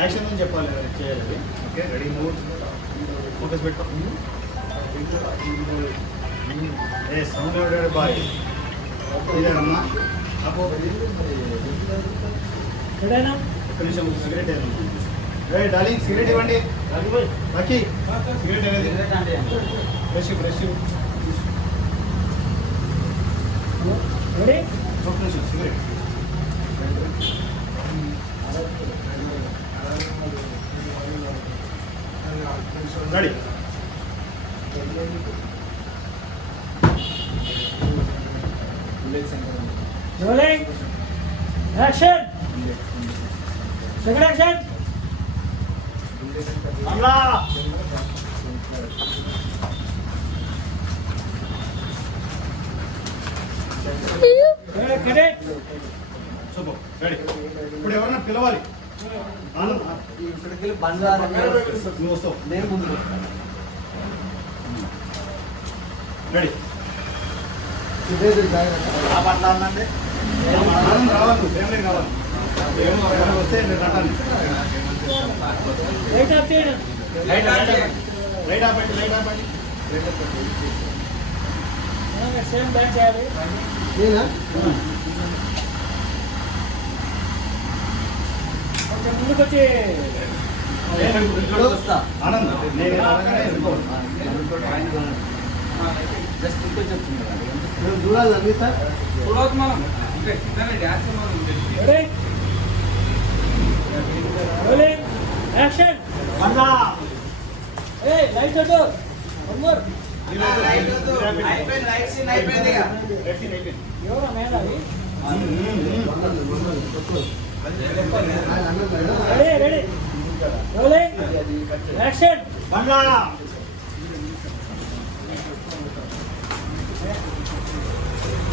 Action అని చెప్పాలి చేయాలి. ఓకే రెడీ మూవ్ ఫోకస్ పెట్టు. ఏ సౌండ్ ఎవడాడు బాయ్? ఇదేనమ్మా? అపో ఎక్కడైనా ఒక్క నిమిషం సిగరెట్ రే డార్లింగ్ సిగరెట్ ఇవ్వండి. లక్కీ సిగరెట్ అనేది ఫ్రెష్ ఫ్రెష్ రెడీ? ఒక్క నిమిషం cigarette. Ready rolling action second action ready ఇప్పుడు ఎవరన్నా పిలవాలి? ఇక్కడికి నువ్వు వస్తావు. నేను ముందు రెడీ. ఆ పట్ల ఆనంద్ రావాలి ఫ్యామిలీ కావాలి? వస్తే నేను రటాలి రైట్ ఆఫ్ చేయండి. లైట్ లైట్ ఆపండి లైట్ ఆపండి సేమ్ డాన్స్ చేయాలి. నేనా? కొంచెం ముందుకు వచ్చి జస్ట్ ఇంకో చెప్తుంది మేము చూడాలి. అన్ని సార్ చూడవద్దు మనం ఇంకా ఇద్దరే డ్యాన్స్ మనం యాక్షన్ అన్నా ఏ లైట్ అడ్డు వన్ మోర్ అయిపోయింది లైట్ సీన్ అయిపోయింది ఇక ఎవరా మేడ అది రెడీ రెడీ రోలింగ్ యాక్షన్ బండ్లా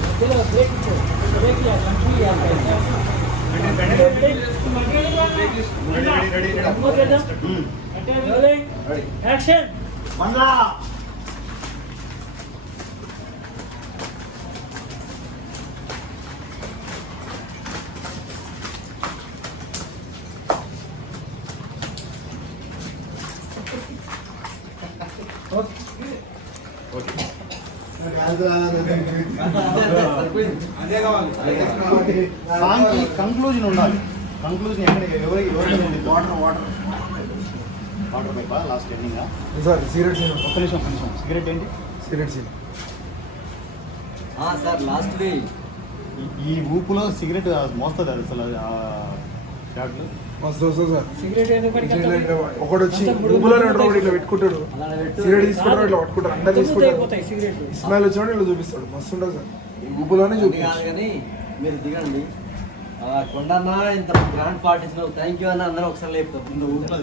మధ్యలో బ్రేక్ ఇచ్చు బ్రేక్ ఇవ్వాలి country ready ready ready rolling action బండ్లా సరిపోయింది అదే కావాలి సాంగ్కి కంక్లూజన్ ఉండాలి కంక్లూజన్ ఎక్కడ ఎవరి ఎవరికి water water water పైపా last ending sir cigarette scene ఒక్క నిమిషం ఒక్క నిమిషం. సిగరెట్ ఏంటి? సిగరెట్ సీన్ ఆ, సార్ లాస్ట్ది ఈ- ఈ ఊపులో సిగరెట్ మోస్తుంది అది అసలు మస్తు వస్తుంది సార్. ఒకడు వచ్చి ఉంటాడు ఒకడు ఇట్లా పెట్టుకుంటాడు. సిగరెట్ తీసుకుంటాడు ఇట్లా పట్టుకుంటాడు. అందరు సిగరెట్ ఇస్మాయిల్ వచ్చినప్పుడు ఇట్లా చూపిస్తాడు. మస్తు ఉంటుంది సార్. చూపిస్తాడు కానీ మీరు దిగండి. ఆ, కొండన్న ఇంత గ్రాండ్ పార్టీస్ థ్యాంక్ యూ అని అందరూ ఒకసారి లేపుతాం ఊపులో